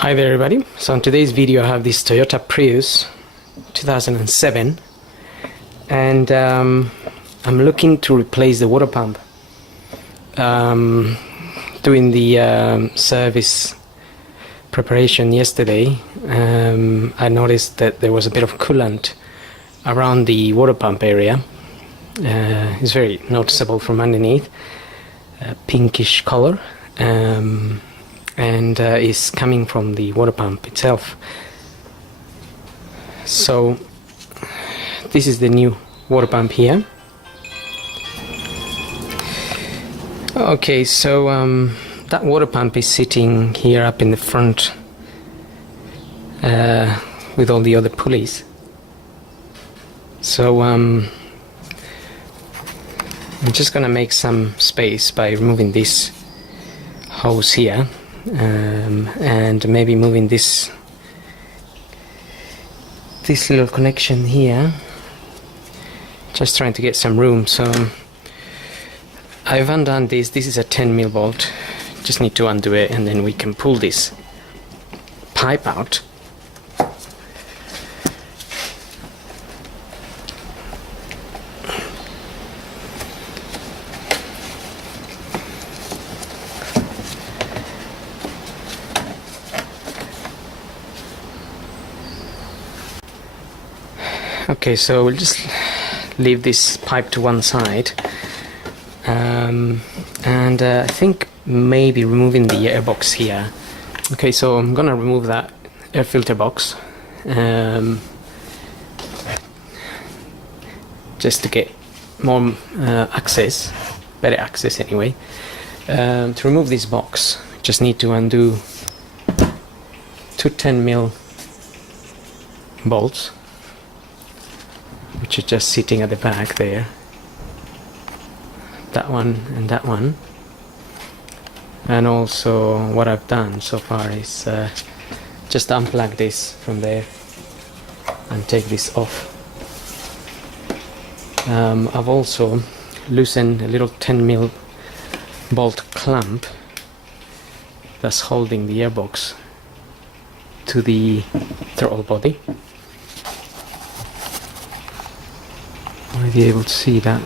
Hi there everybody. So in today's video I have this Toyota Prius 2007 and I'm looking to replace the water pump. Doing the service preparation yesterday, I noticed that there was a bit of coolant around the water pump area. It's very noticeable from underneath, pinkish color. And is coming from the water pump itself. So this is the new water pump here. Okay, so that water pump is sitting here up in the front with all the other pulleys. So I'm just gonna make some space by removing this hose here. And maybe moving this little connection here, just trying to get some room. So I've undone this is a 10mm bolt, just need to undo it and then we can pull this pipe out. Okay, so we'll just leave this pipe to one side, and I think maybe removing the airbox here. Okay, so I'm gonna remove that air filter box, just to get more access, better access anyway. To remove this box, just need to undo two 10mm bolts, which are just sitting at the back there. That one and that one. And also what I've done so far is just unplug this from there and take this off. I've also loosened a little 10mm bolt clamp that's holding the airbox to the throttle body. Might be able to see that.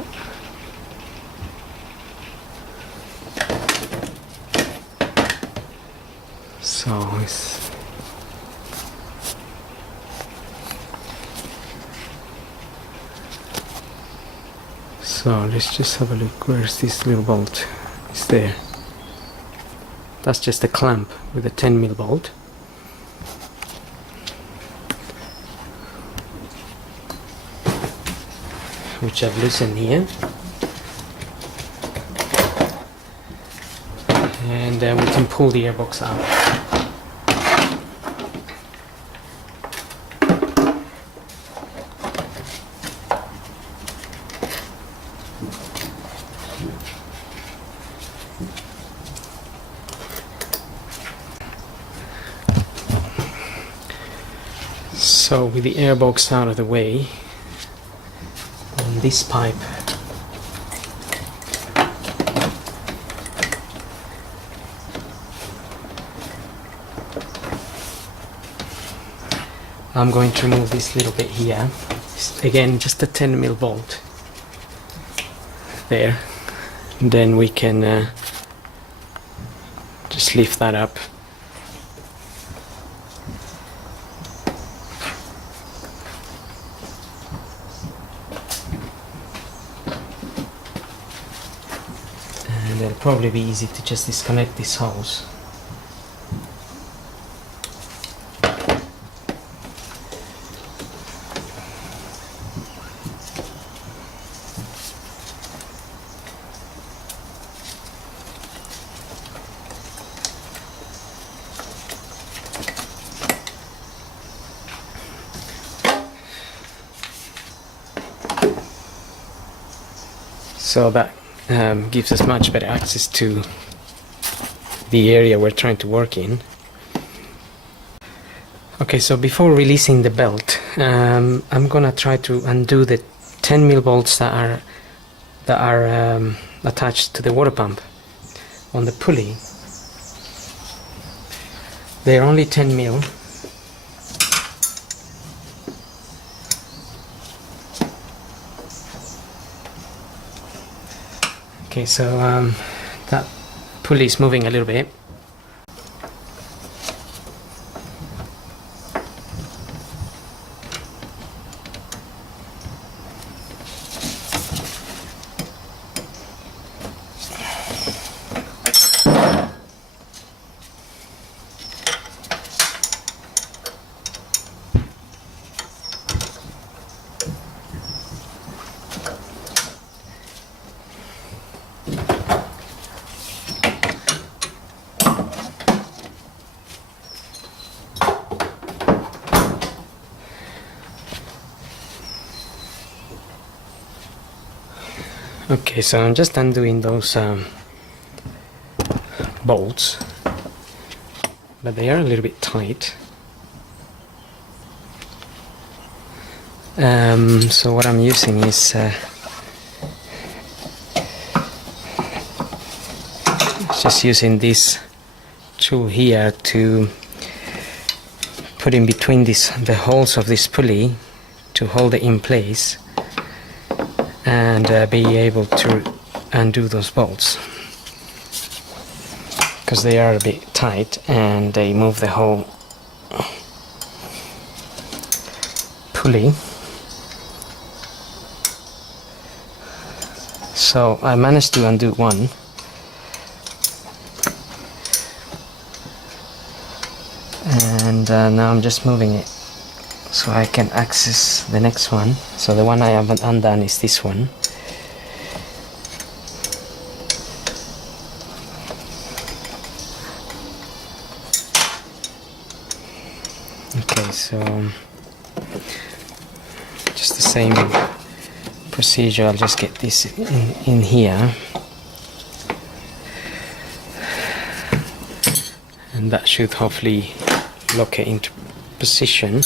So let's just have a look. Where's this little bolt? It's there. That's just a clamp with a 10mm bolt. Which I've loosened here, and then we can pull the airbox out. So with the airbox out of the way, this pipe I'm going to remove this little bit here. Again, just a 10mm bolt there, and then we can just lift that up. And it'll probably be easy to just disconnect this hose. So that gives us much better access to the area we're trying to work in. Okay, so before releasing the belt, I'm gonna try to undo the 10mm bolts that are attached to the water pump on the pulley. They're only 10 mil. Okay, so that pulley is moving a little bit. Okay, so I'm just undoing those bolts, but they are a little bit tight. So what I'm using is just using this tool here to put in between the holes of this pulley to hold it in place and be able to undo those bolts, because they are a bit tight and they move the whole pulley. So I managed to undo one, and now I'm just moving it so I can access the next one. So the one I haven't undone is this one. Okay, so just the same procedure. I'll just get this in here, and that should hopefully lock it into position.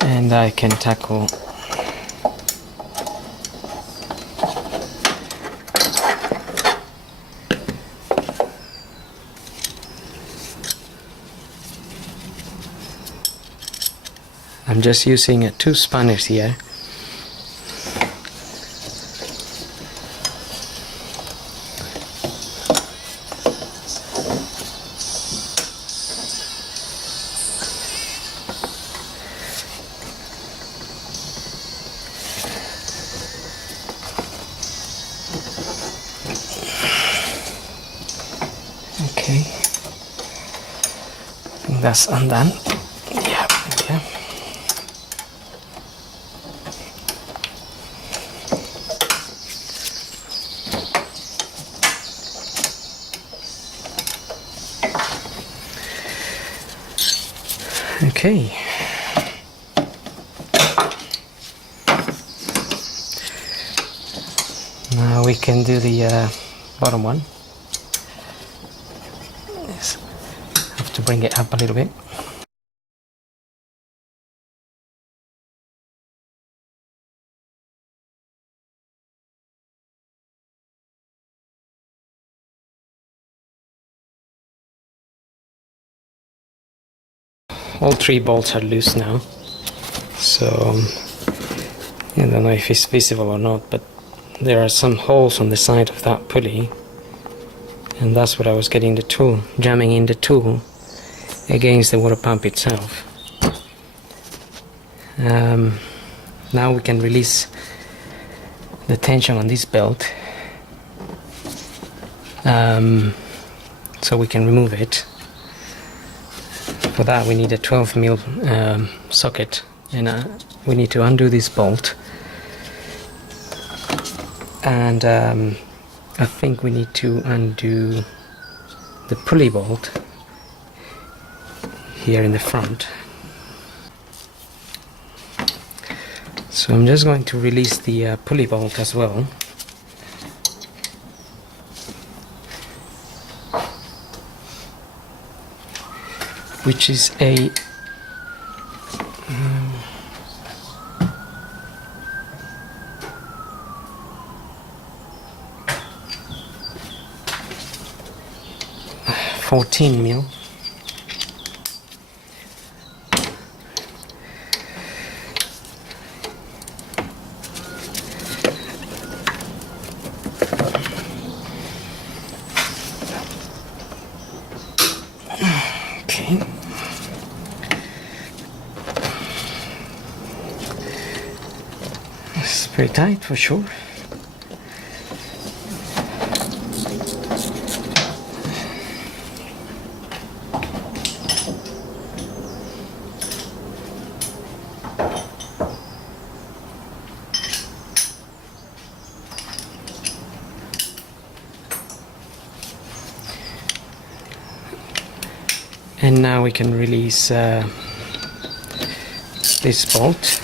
And I can tackle I'm just using 2 spanners here. Okay, I think that's undone. Yeah, yeah. Okay. Now we can do the bottom one. Yes. Have to bring it up a little bit. All 3 bolts are loose now, so I don't know if it's visible or not, but there are some holes on the side of that pulley, and that's what I was getting the tool, jamming in the tool against the water pump itself. Now we can release the tension on this belt, so we can remove it. For that we need a 12 mil socket, and we need to undo this bolt, and I think we need to undo the pulley bolt here in the front. So I'm just going to release the pulley bolt as well. Which is a 14 mil. Okay. It's pretty tight for sure. And now we can release this bolt.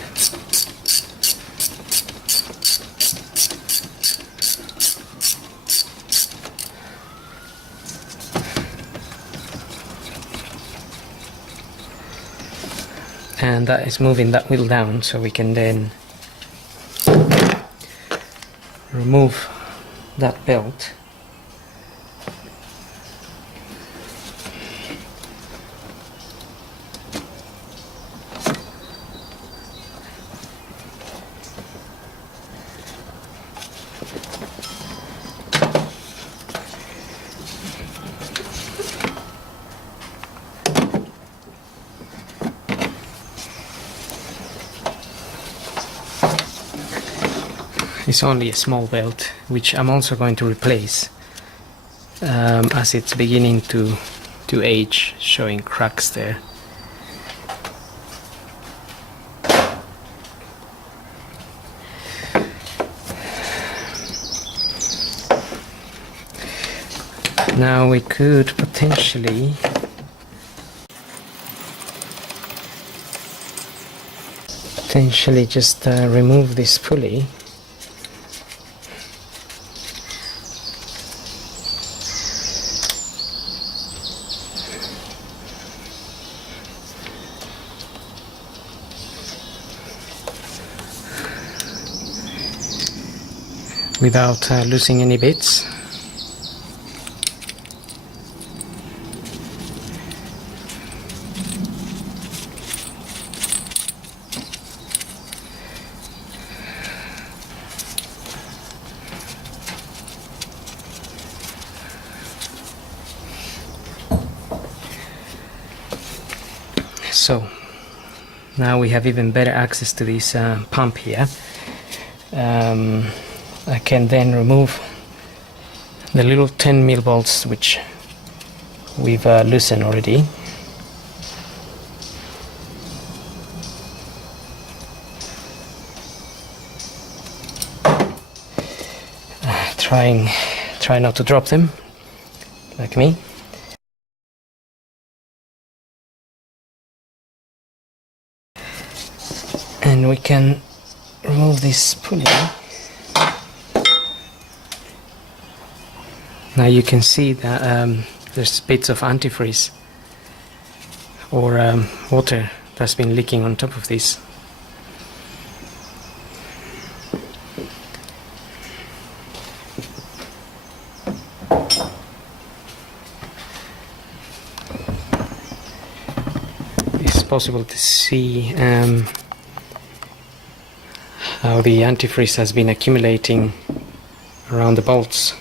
And that is moving that wheel down, so we can then remove that belt. It's only a small belt, which I'm also going to replace as it's beginning to age, showing cracks there. Now we could potentially just remove this pulley. Without losing any bits. So now we have even better access to this pump here. I can then remove the little 10 mil bolts which we've loosened already. Try not to drop them, like me. And we can remove this pulley. Now you can see that there's bits of antifreeze or water that's been leaking on top of this. It's possible to see how the antifreeze has been accumulating around the bolts.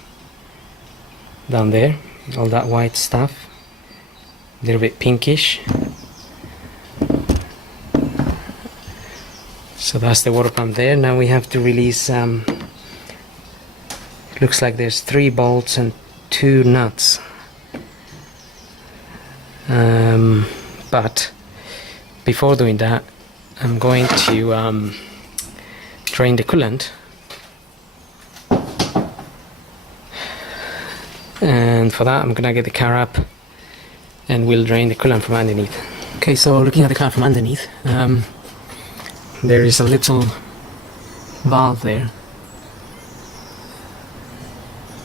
Down there, all that white stuff, a little bit pinkish. So that's the water pump there. Now we have to release, it looks like there's 3 bolts and 2 nuts. But before doing that, I'm going to drain the coolant. And for that I'm gonna get the car up and we'll drain the coolant from underneath. Okay, so looking at the car from underneath, there is a little valve there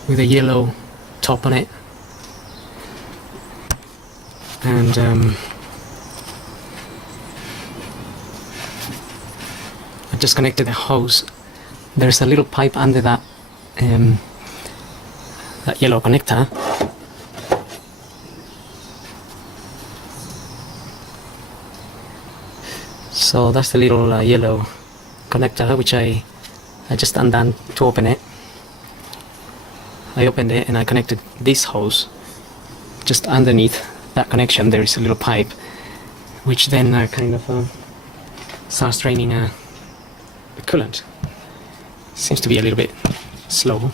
with a yellow top on it, and I just connected the hose. There's a little pipe under that that yellow connector, So that's the little yellow connector which I just undone to open it. I opened it and I connected this hose. Just underneath that connection there is a little pipe which then kind of starts draining the coolant. Seems to be a little bit slow.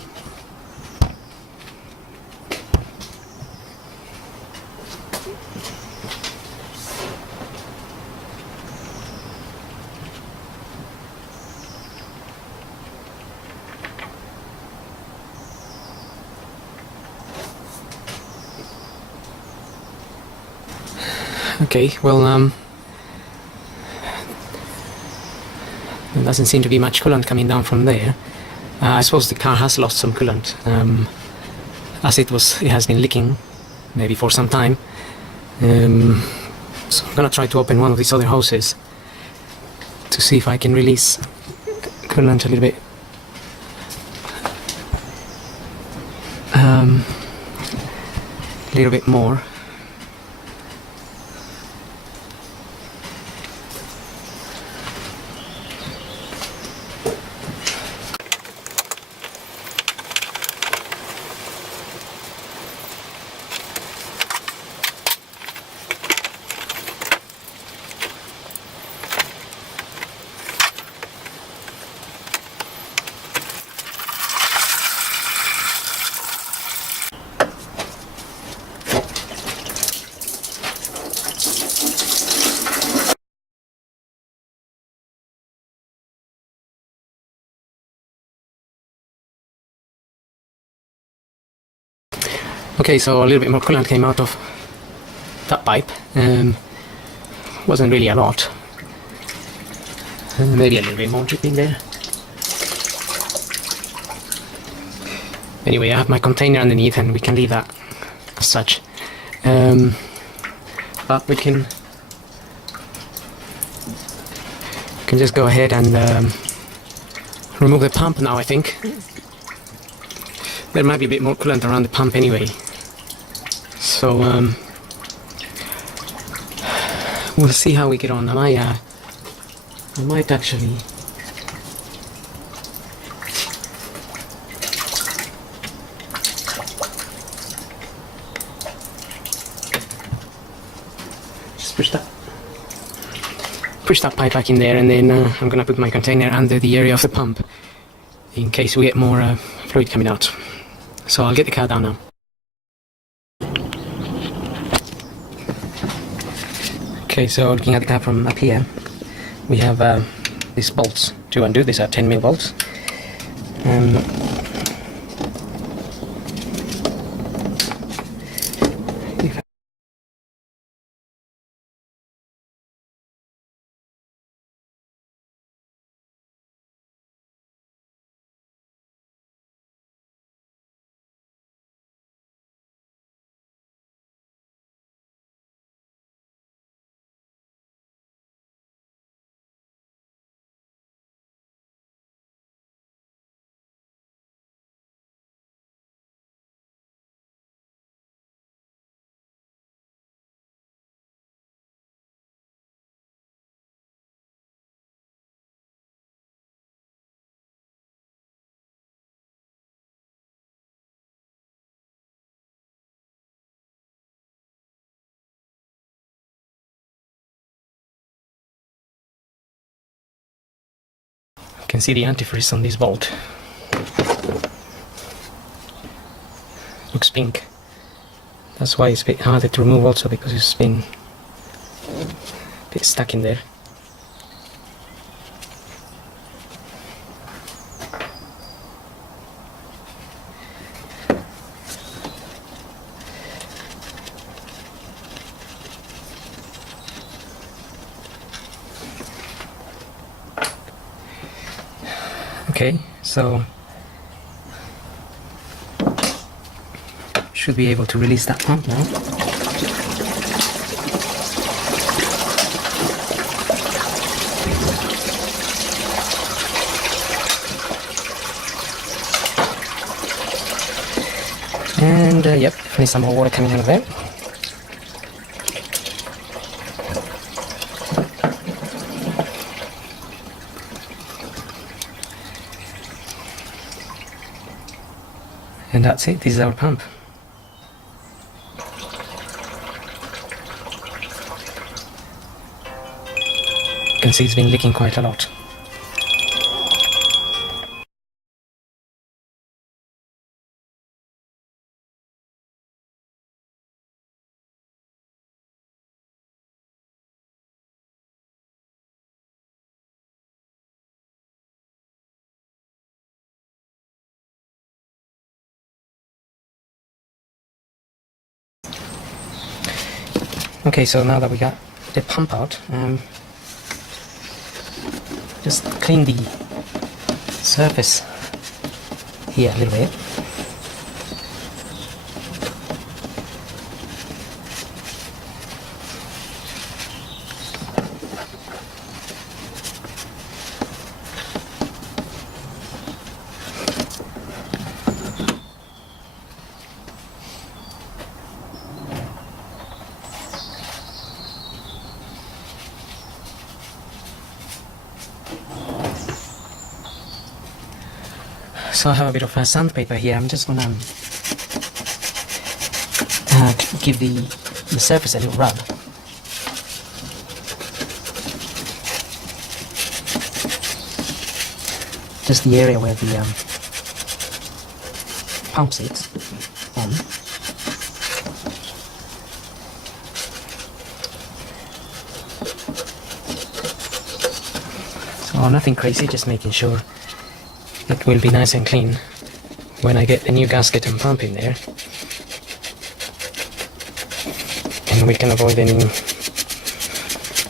Okay, well, there doesn't seem to be much coolant coming down from there. I suppose the car has lost some coolant, as it has been leaking, maybe for some time. So I'm gonna try to open one of these other hoses to see if I can release coolant a little bit more. Okay, so a little bit more coolant came out of that pipe. Wasn't really a lot. Maybe a little bit more dripping there. Anyway, I have my container underneath and we can leave that as such. But we can just go ahead and remove the pump now, I think. There might be a bit more coolant around the pump anyway. So we'll see how we get on. I might actually just push that pipe back in there, and then I'm gonna put my container under the area of the pump in case we get more fluid coming out. So I'll get the car down now. Okay, so looking at the car from up here, we have these bolts to undo. These are 10mm bolts. You can see the antifreeze on this bolt. Looks pink. That's why it's a bit harder to remove also, because it's been a bit stuck in there. Okay, so should be able to release that pump now. And yep, definitely some more water coming out of there. And that's it, this is our pump. You can see it's been leaking quite a lot. Okay, so now that we got the pump out, just clean the surface here a little bit. So I have a bit of sandpaper here. I'm just gonna give the surface a little rub. Just the area where the pump sits on. So nothing crazy, just making sure it will be nice and clean when I get the new gasket and pump in there, and we can avoid any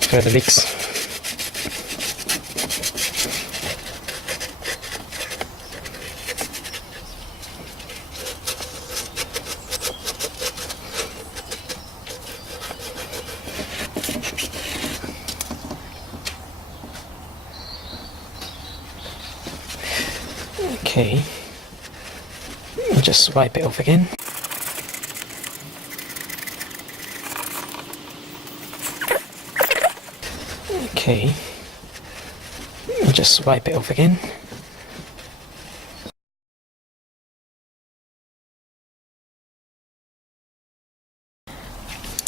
further leaks. Okay, just wipe it off again. Okay, just wipe it off again.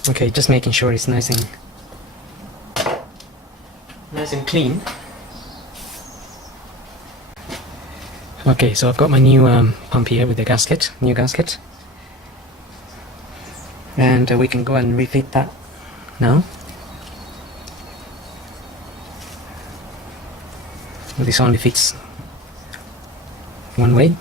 Okay, just making sure it's nice and clean. Okay, so I've got my new pump here with the gasket, new gasket, and we can go and refit that now. This only fits one way.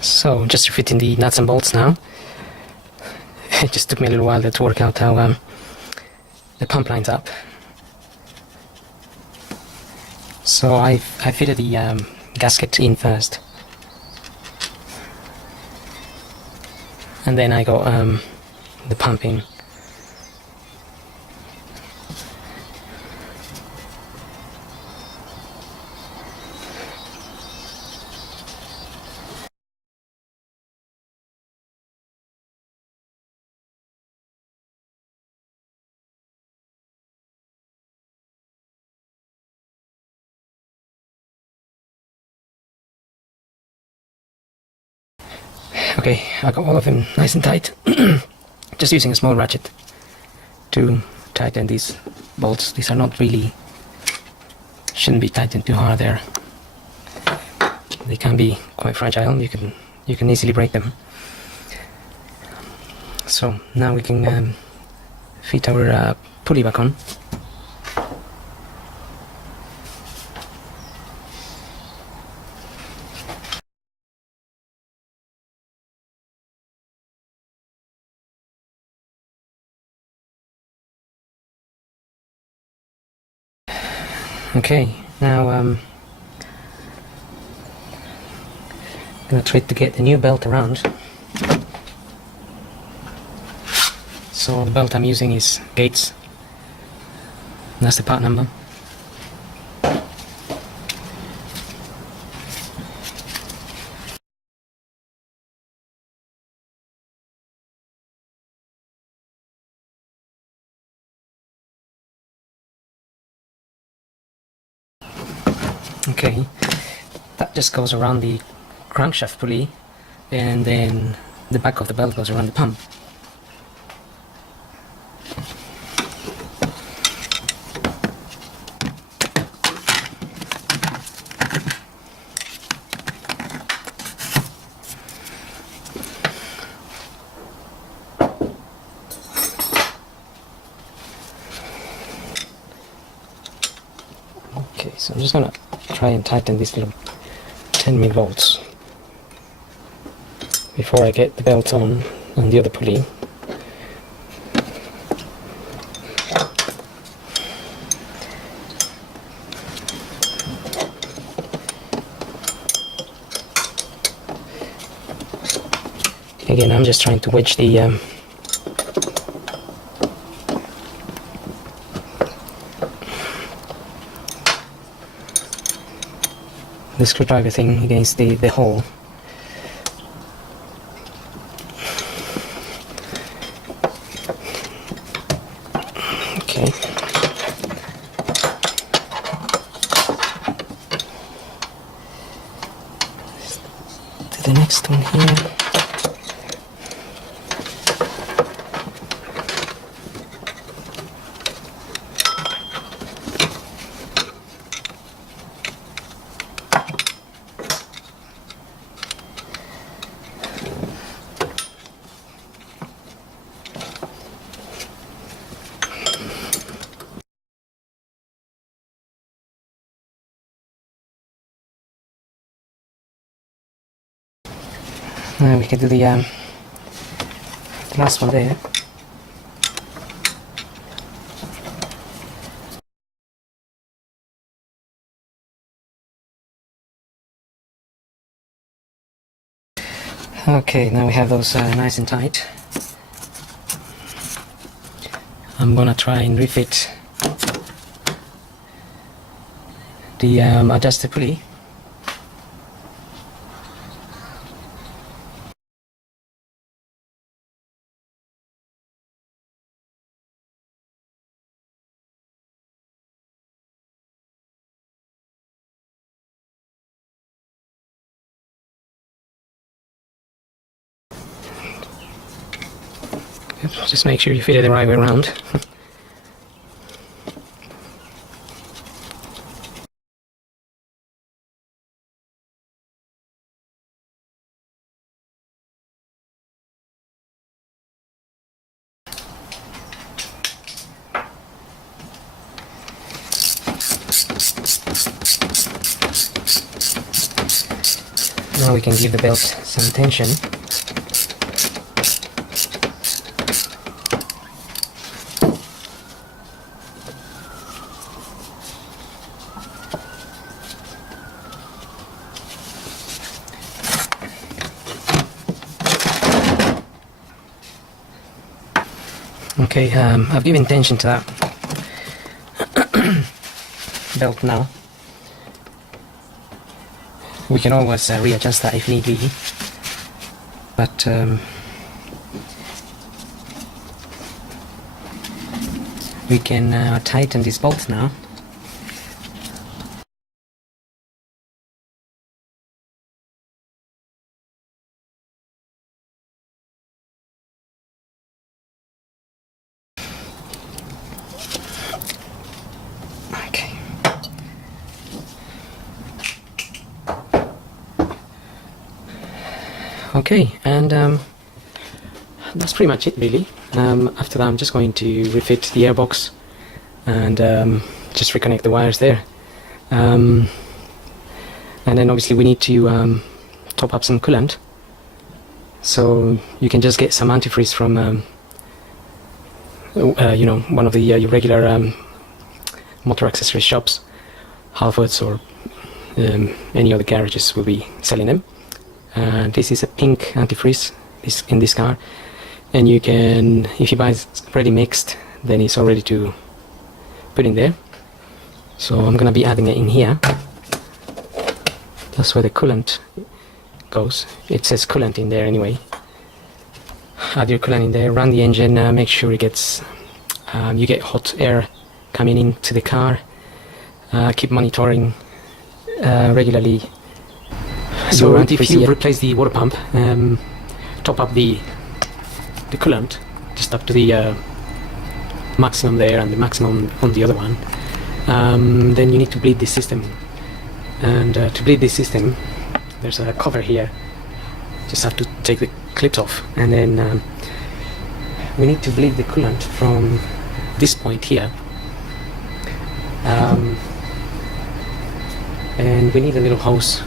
So just refitting the nuts and bolts now. It just took me a little while to work out how the pump lines up. So I fitted the gasket in first, and then I got the pump in. Okay, I got all of them nice and tight. Just using a small ratchet to tighten these bolts. These are not really, shouldn't be tightened too hard there. They can be quite fragile. You can easily break them. So now we can fit our pulley back on. Okay, now I'm gonna try to get the new belt around. So the belt I'm using is Gates. That's the part number. Okay, that just goes around the crankshaft pulley, and then the back of the belt goes around the pump. Okay, so I'm just gonna try and tighten these little 10mm bolts before I get the belt on the other pulley. Again, I'm just trying to wedge the screwdriver thing against the hole. Okay. To the next one here. Now we can do the last one there. Okay, now we have those nice and tight. I'm gonna try and refit the adjuster pulley. Just make sure you fit it the right way around. Now we can give the belt some tension. Okay, I've given tension to that belt now. We can always readjust that if need be, but we can tighten this bolt now. Okay, and that's pretty much it really. After that I'm just going to refit the airbox and just reconnect the wires there. And then obviously we need to top up some coolant. So you can just get some antifreeze from you know, one of the your regular motor accessory shops, Halfords or any other garages will be selling them. This is a pink antifreeze in this car, and you can, if you buy it ready mixed, then it's all ready to put in there. So I'm gonna be adding it in here. That's where the coolant goes. It says coolant in there anyway. Add your coolant in there, run the engine, make sure it gets you get hot air coming into the car. Keep monitoring regularly. So if you replace the water pump, top up the coolant just up to the maximum there and the maximum on the other one. Then you need to bleed the system, and to bleed the system there's a cover here. Just have to take the clips off, and then we need to bleed the coolant from this point here, and we need a little hose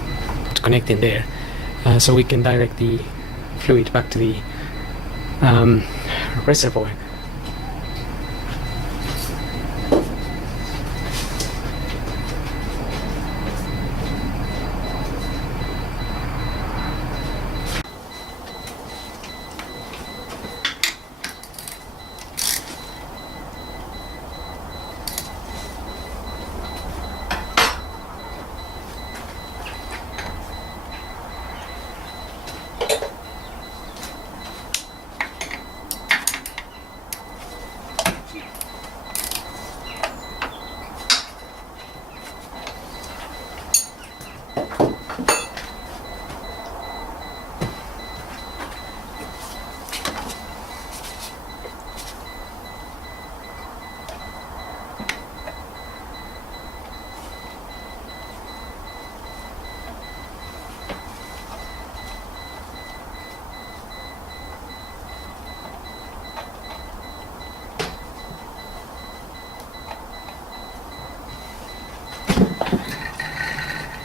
to connect in there, so we can direct the fluid back to the reservoir.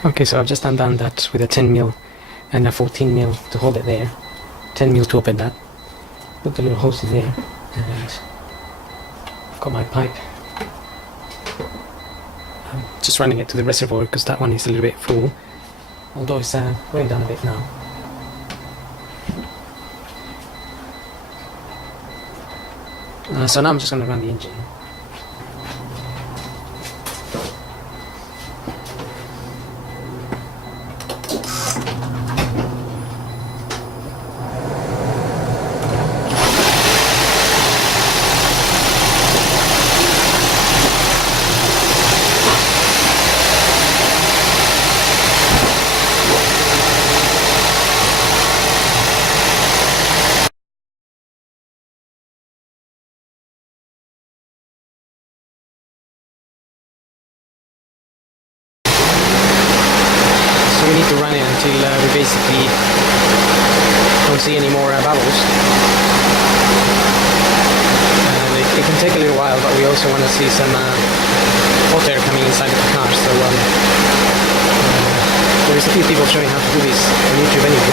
Okay, so I've just undone that with a 10mm and a 14mm to hold it there. 10mm to open that. Put the little hose in there, and I've got my pipe. I'm just running it to the reservoir because that one is a little bit full, although it's going down a bit now. So now I'm just going to run the engine. We need to run it until we basically don't see any more bubbles. It can take a little while, but we also want to see some hot air coming inside of the car. So there's a few people showing how to do this on YouTube anyway.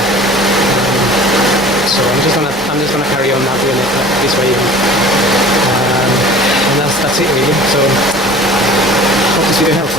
So I'm just gonna carry on now doing it this way, and that's it really. So hope this video helps.